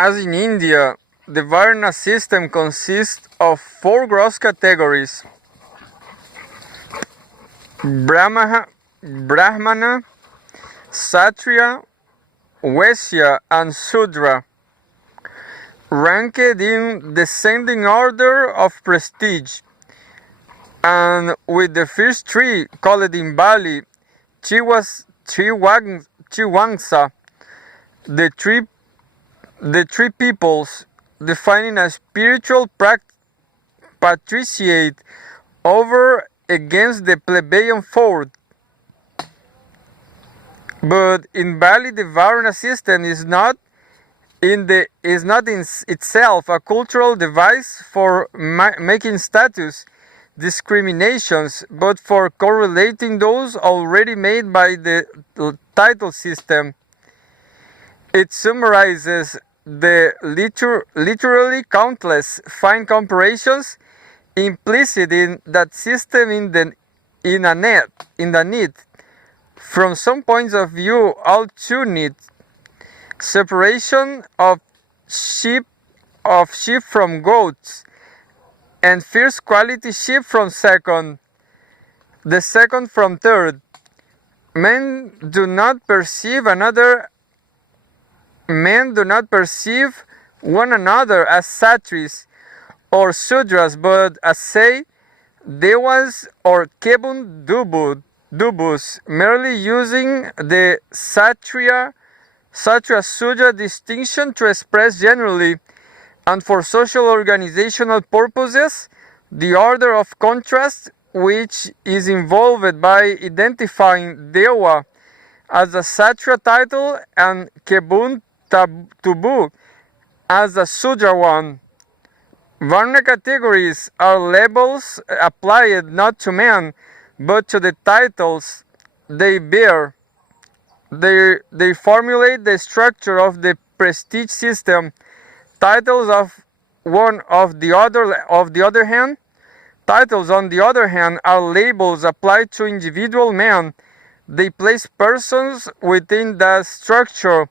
As in India, the Varna system consists of 4 gross categories: Brahmana, Kshatriya, Vaishya, and Shudra, ranked in descending order of prestige, and with the first 3 called in Bali Chivangsa, the three peoples, defining a spiritual patriciate over against the plebeian fourth. But in Bali, the Varna system is not in itself a cultural device for making status discriminations, but for correlating those already made by the title system. It summarizes the literally countless fine comparisons implicit in that system in the need, from some points of view, all too neat, separation of sheep from goats, and first quality sheep from second, the second from third. Men do not perceive one another as Kshatris or Sudras, but as say Devas or Kebun Dubus, merely using the Kshatriya Sudra distinction to express generally and for social organizational purposes the order of contrast which is involved by identifying Deva as a Kshatriya title and Kebun Tubu as a Sudra one. Varna categories are labels applied not to men but to the titles they bear. They formulate the structure of the prestige system. Titles on the other hand, are labels applied to individual men. They place persons within that structure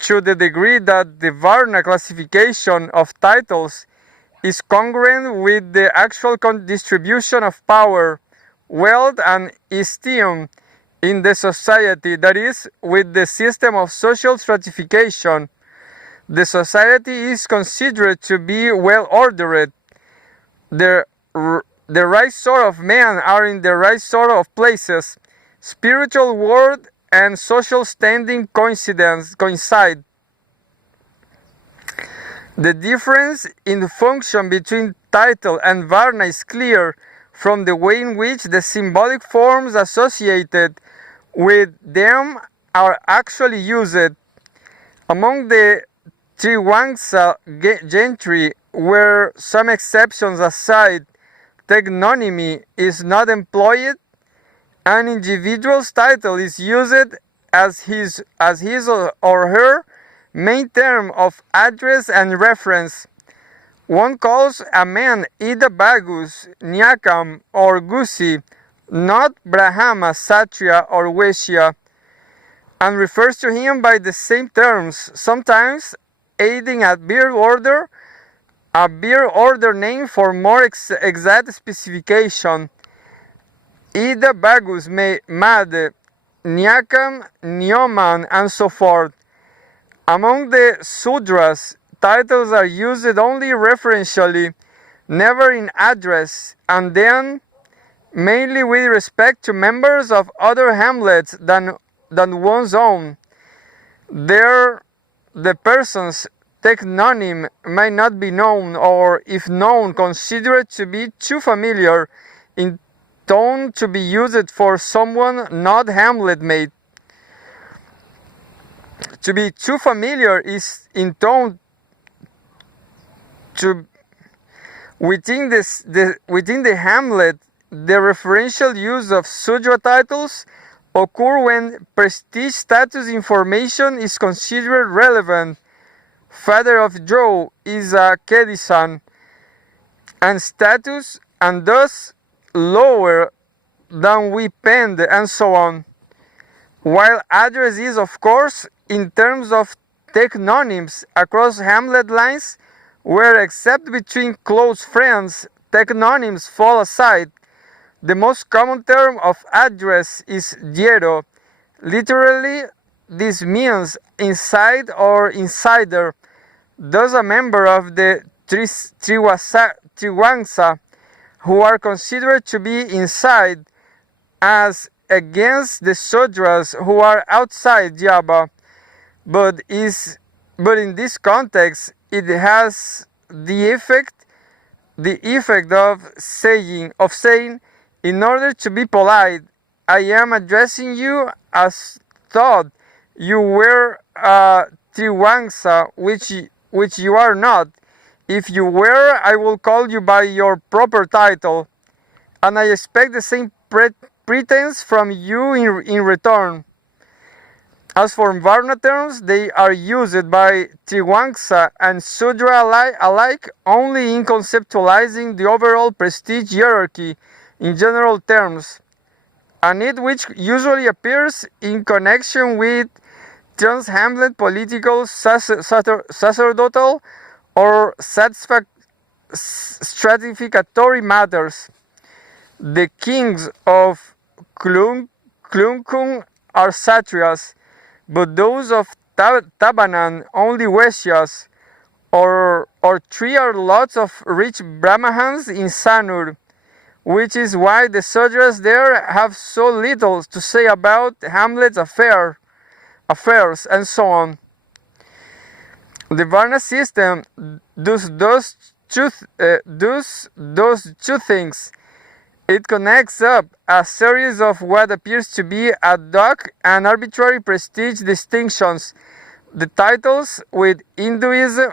to the degree that the Varna classification of titles is congruent with the actual distribution of power, wealth, and esteem in the society, that is, with the system of social stratification. The society is considered to be well ordered. The right sort of men are in the right sort of places. Spiritual world and social standing coincide. The difference in function between title and Varna is clear from the way in which the symbolic forms associated with them are actually used. Among the Trivangsa gentry, where some exceptions aside, tegonymy is not employed, an individual's title is used as his or her main term of address and reference. One calls a man Ida Bagus, Nyakam, or Gusi, not Brahma, Kshatriya, or Vaishya, and refers to him by the same terms, sometimes adding a beer order name for more exact specification. Ida Bagus, Mad, Nyakam, Nyoman, and so forth. Among the Sudras, titles are used only referentially, never in address, and then mainly with respect to members of other hamlets than one's own. There, the person's technonym may not be known, or if known, considered to be too familiar in tone to be used for someone not hamlet mate. To be too familiar is in tone to within the hamlet. The referential use of Sudra titles occur when prestige status information is considered relevant. Father of Joe is a Kedisan, and status, and thus lower than we penned, and so on. While address is, of course, in terms of technonyms across Hamlet lines, where except between close friends, technonyms fall aside. The most common term of address is diero. Literally, this means inside or insider. Thus, a member of the Triwangsa, who are considered to be inside, as against the Sudras, who are outside Java. But in this context, it has the effect of saying, in order to be polite, I am addressing you as thought you were a Triwangsa, which you are not. If you were, I will call you by your proper title, and I expect the same pretense from you in return. As for Varna terms, they are used by Triwangsa and Sudra alike only in conceptualizing the overall prestige hierarchy in general terms, and it which usually appears in connection with trans-Hamlet political, sacerdotal, or stratificatory matters. The kings of Klunkung are Satrias, but those of Tabanan only Vaishyas, or three are lots of rich Brahmans in Sanur, which is why the Sudras there have so little to say about Hamlet's affairs, and so on. The Varna system does those two things. It connects up a series of what appears to be ad hoc and arbitrary prestige distinctions, the titles with Hinduism,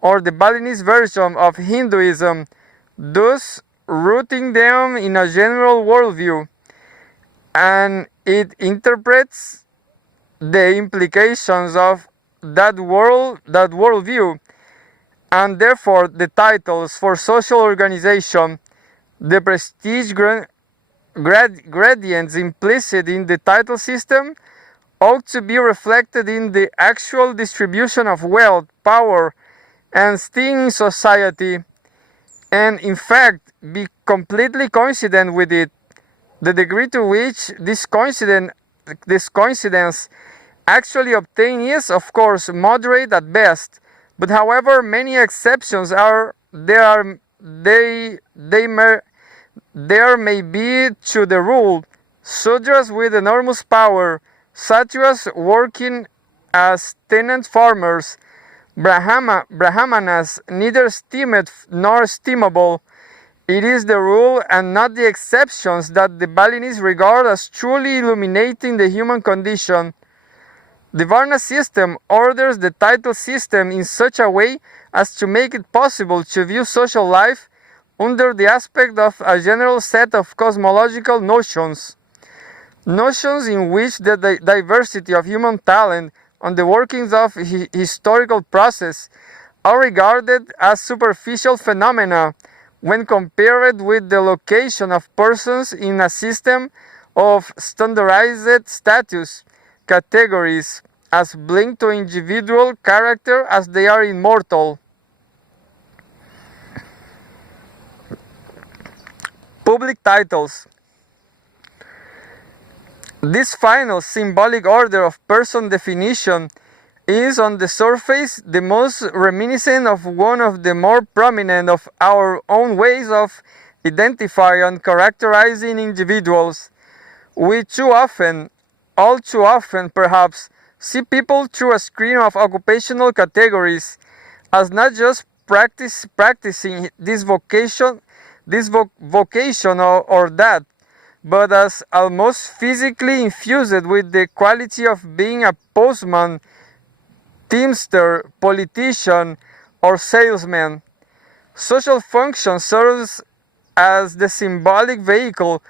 or the Balinese version of Hinduism, thus rooting them in a general worldview, and it interprets the implications of that worldview, and therefore the titles for social organization, the prestige gradients implicit in the title system ought to be reflected in the actual distribution of wealth, power, and esteem in society, and in fact be completely coincident with it. The degree to which this coincidence actually obtained is, of course, moderate at best. But however many exceptions there may be to the rule, Sudras with enormous power, Satyras working as tenant farmers, Brahmanas neither esteemed nor esteemable. It is the rule and not the exceptions that the Balinese regard as truly illuminating the human condition. The Varna system orders the title system in such a way as to make it possible to view social life under the aspect of a general set of cosmological notions in which the diversity of human talent and the workings of historical process are regarded as superficial phenomena when compared with the location of persons in a system of standardized status categories as linked to individual character as they are immortal. Public titles. This final symbolic order of person definition is on the surface the most reminiscent of one of the more prominent of our own ways of identifying and characterizing individuals. We all too often perhaps, see people through a screen of occupational categories as not just practicing this vocation or that, but as almost physically infused with the quality of being a postman, teamster, politician, or salesman. Social function serves as the symbolic vehicle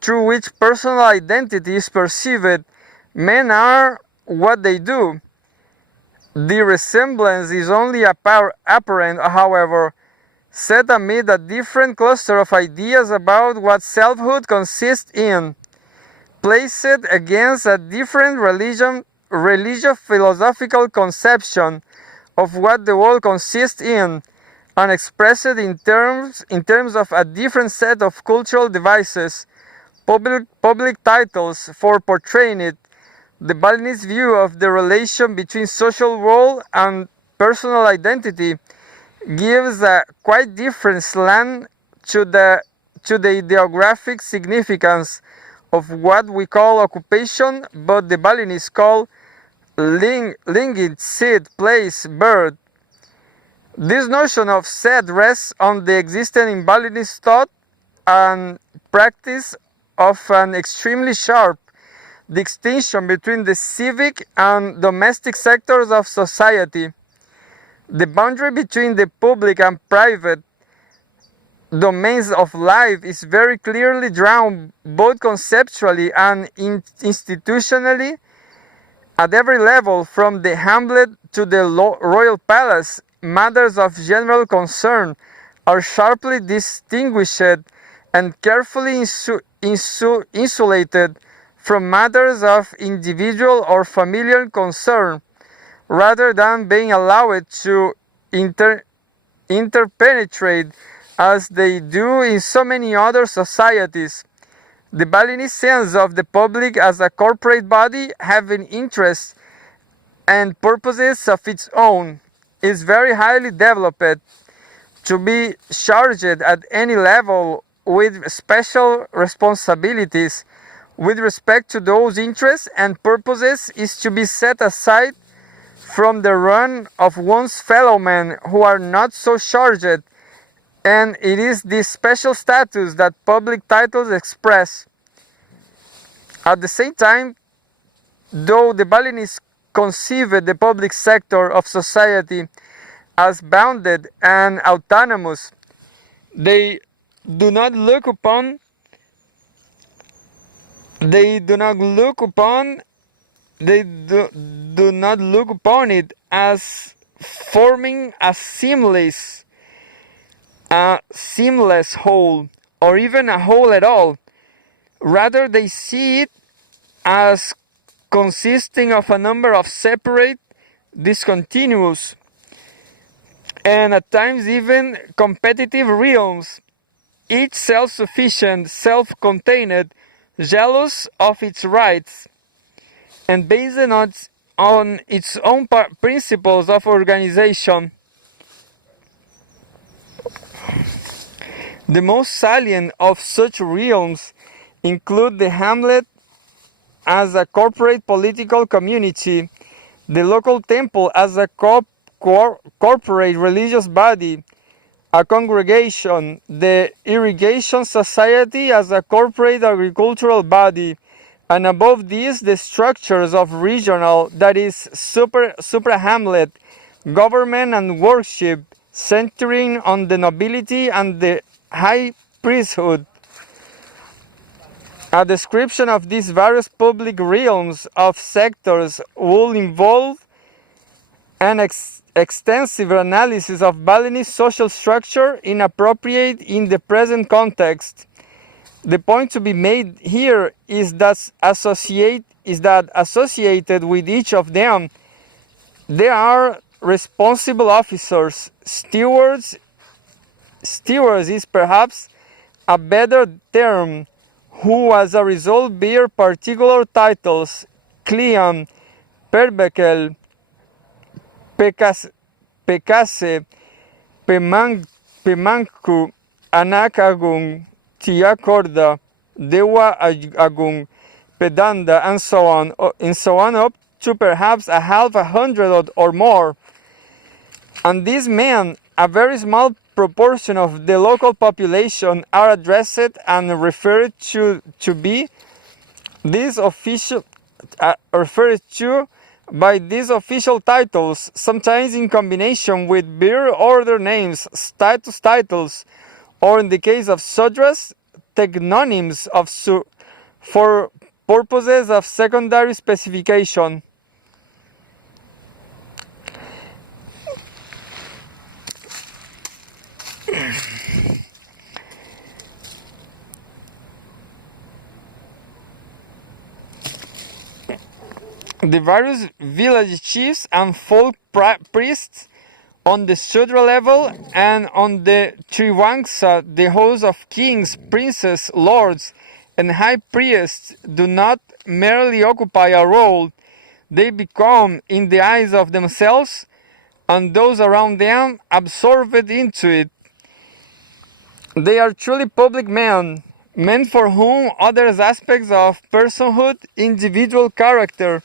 through which personal identity is perceived. Men are what they do. The resemblance is only apparent, however, set amid a different cluster of ideas about what selfhood consists in, placed against a different religious philosophical conception of what the world consists in, and expressed in terms of a different set of cultural devices, public titles for portraying it. The Balinese view of the relation between social world and personal identity gives a quite different slant to the ideographic significance of what we call occupation, but the Balinese call lingit, seat, place, bird. This notion of set rests on the existing in Balinese thought and practice of an extremely sharp distinction between the civic and domestic sectors of society. The boundary between the public and private domains of life is very clearly drawn both conceptually and institutionally at every level, from the hamlet to the royal palace. Matters of general concern are sharply distinguished and carefully insulated from matters of individual or familial concern, rather than being allowed to interpenetrate as they do in so many other societies. The Balinese sense of the public as a corporate body having interests and purposes of its own is very highly developed. To be charged at any level with special responsibilities with respect to those interests and purposes is to be set aside from the run of one's fellow men who are not so charged, and it is this special status that public titles express. At the same time, though the Balinese conceive the public sector of society as bounded and autonomous, they do not look upon it as forming a seamless whole, or even a whole at all. Rather, they see it as consisting of a number of separate, discontinuous, and at times even competitive realms, each self-sufficient, self-contained, jealous of its rights, and based on its own principles of organization. The most salient of such realms include the hamlet as a corporate political community, the local temple as a corporate religious body, a congregation, the irrigation society as a corporate agricultural body, and above these the structures of regional, that is supra-hamlet, government and worship, centering on the nobility and the high priesthood. A description of these various public realms of sectors will involve an extensive analysis of Balinese social structure inappropriate in the present context. The point to be made here is that associated with each of them, there are responsible officers. Stewards is perhaps a better term, who as a result bear particular titles: Kliam, Perbekel, Pekase, Pemangku, Anak Agung, Tiakorda, Dewa Agung, Pedanda, and so on up to perhaps 100 or more. And these men, a very small proportion of the local population, are addressed and referred to by these official titles, sometimes in combination with beer order names, status titles, or in the case of sudras, technonyms for purposes of secondary specification. The various village chiefs and folk priests on the Sudra level, and on the Trivangsa, the host of kings, princes, lords, and high priests do not merely occupy a role, they become, in the eyes of themselves and those around them, absorbed into it. They are truly public men, men for whom other aspects of personhood, individual character,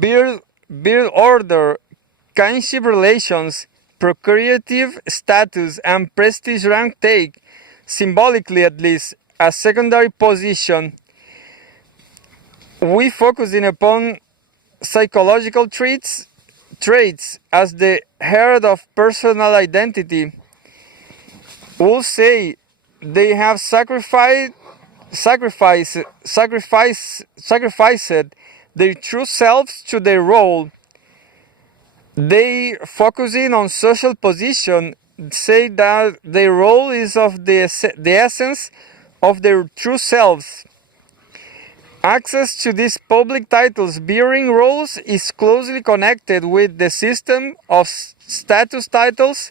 build order, kinship relations, procreative status, and prestige rank take, symbolically at least, a secondary position. We focusing upon psychological traits as the heart of personal identity. We'll say they have sacrificed their true selves to their role. They focusing on social position say that their role is of the essence of their true selves. Access to these public titles bearing roles is closely connected with the system of status titles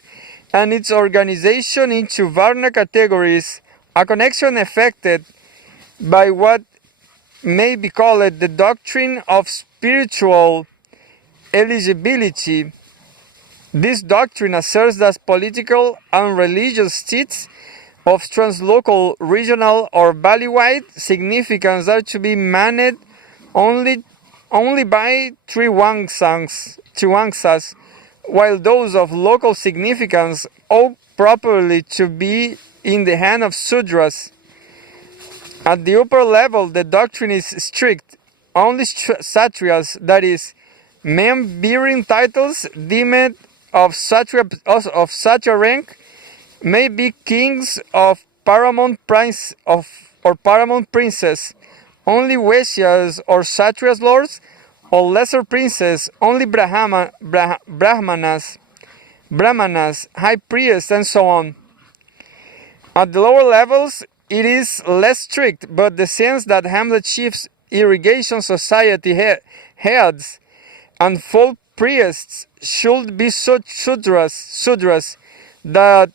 and its organization into Varna categories, a connection affected by what may be called the doctrine of spiritual eligibility. This doctrine asserts that political and religious seats of translocal, regional, or valley-wide significance are to be managed only by Trivangsas, while those of local significance ought properly to be in the hand of Sudras. At the upper level, the doctrine is strict. Only Kshatriyas, that is, men bearing titles deemed of Kshatriya rank, may be kings of paramount or paramount princes. Only Vaishyas or Kshatriyas lords, or lesser princes, only Brahmanas, high priests, and so on. At the lower levels, it is less strict, but the sense that hamlet chiefs, irrigation society heads, and folk priests should be Sudras, that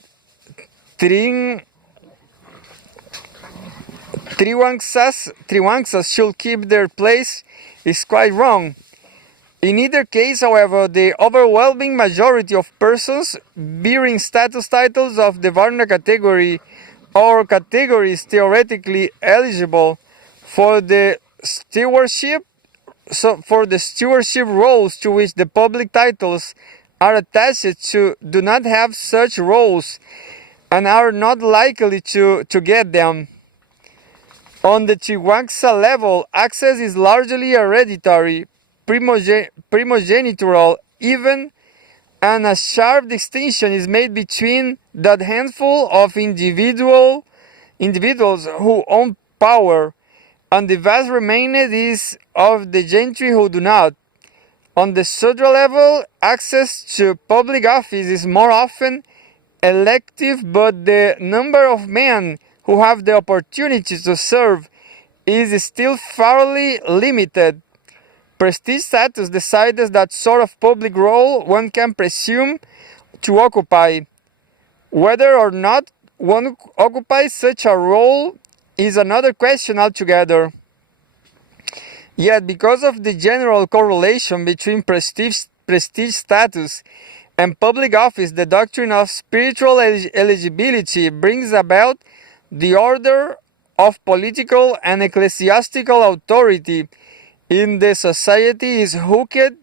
Trivangsas should keep their place is quite wrong. In either case, however, the overwhelming majority of persons bearing status titles of the Varna category or categories theoretically eligible for the stewardship roles to which the public titles are attached to do not have such roles and are not likely to get them. On the Trivangsa level, access is largely hereditary, primogenitorial even, and a sharp distinction is made between that handful of individuals who own power and the vast remainder is of the gentry who do not. On the Sudra level, access to public office is more often elective, but the number of men who have the opportunity to serve is still fairly limited. Prestige status decides that sort of public role one can presume to occupy. Whether or not one occupies such a role is another question altogether. Yet, because of the general correlation between prestige status and public office, the doctrine of spiritual eligibility brings about the order of political and ecclesiastical authority in the society is hooked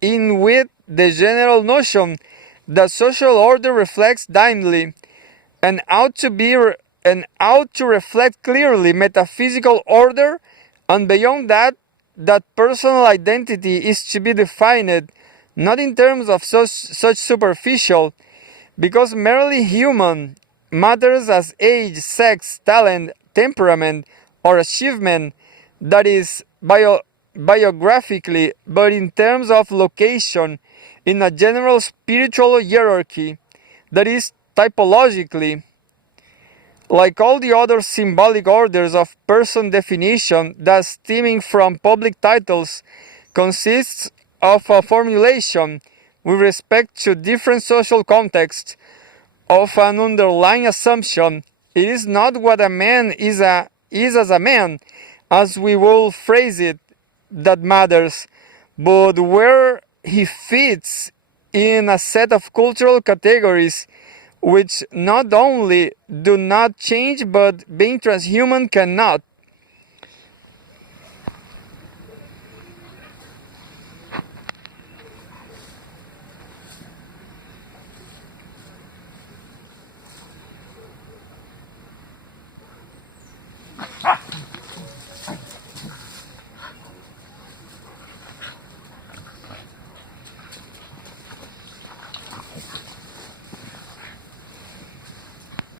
in with the general notion that social order reflects dimly and ought to reflect clearly metaphysical order, and beyond that personal identity is to be defined not in terms of such superficial, because merely human matters as age, sex, talent, temperament, or achievement that is biographically, but in terms of location in a general spiritual hierarchy that is typologically, like all the other symbolic orders of person definition that stemming from public titles, consists of a formulation with respect to different social contexts of an underlying assumption. It is not what a man is as a man, as we will phrase it, that matters, but where he fits in a set of cultural categories which not only do not change but being transhuman cannot.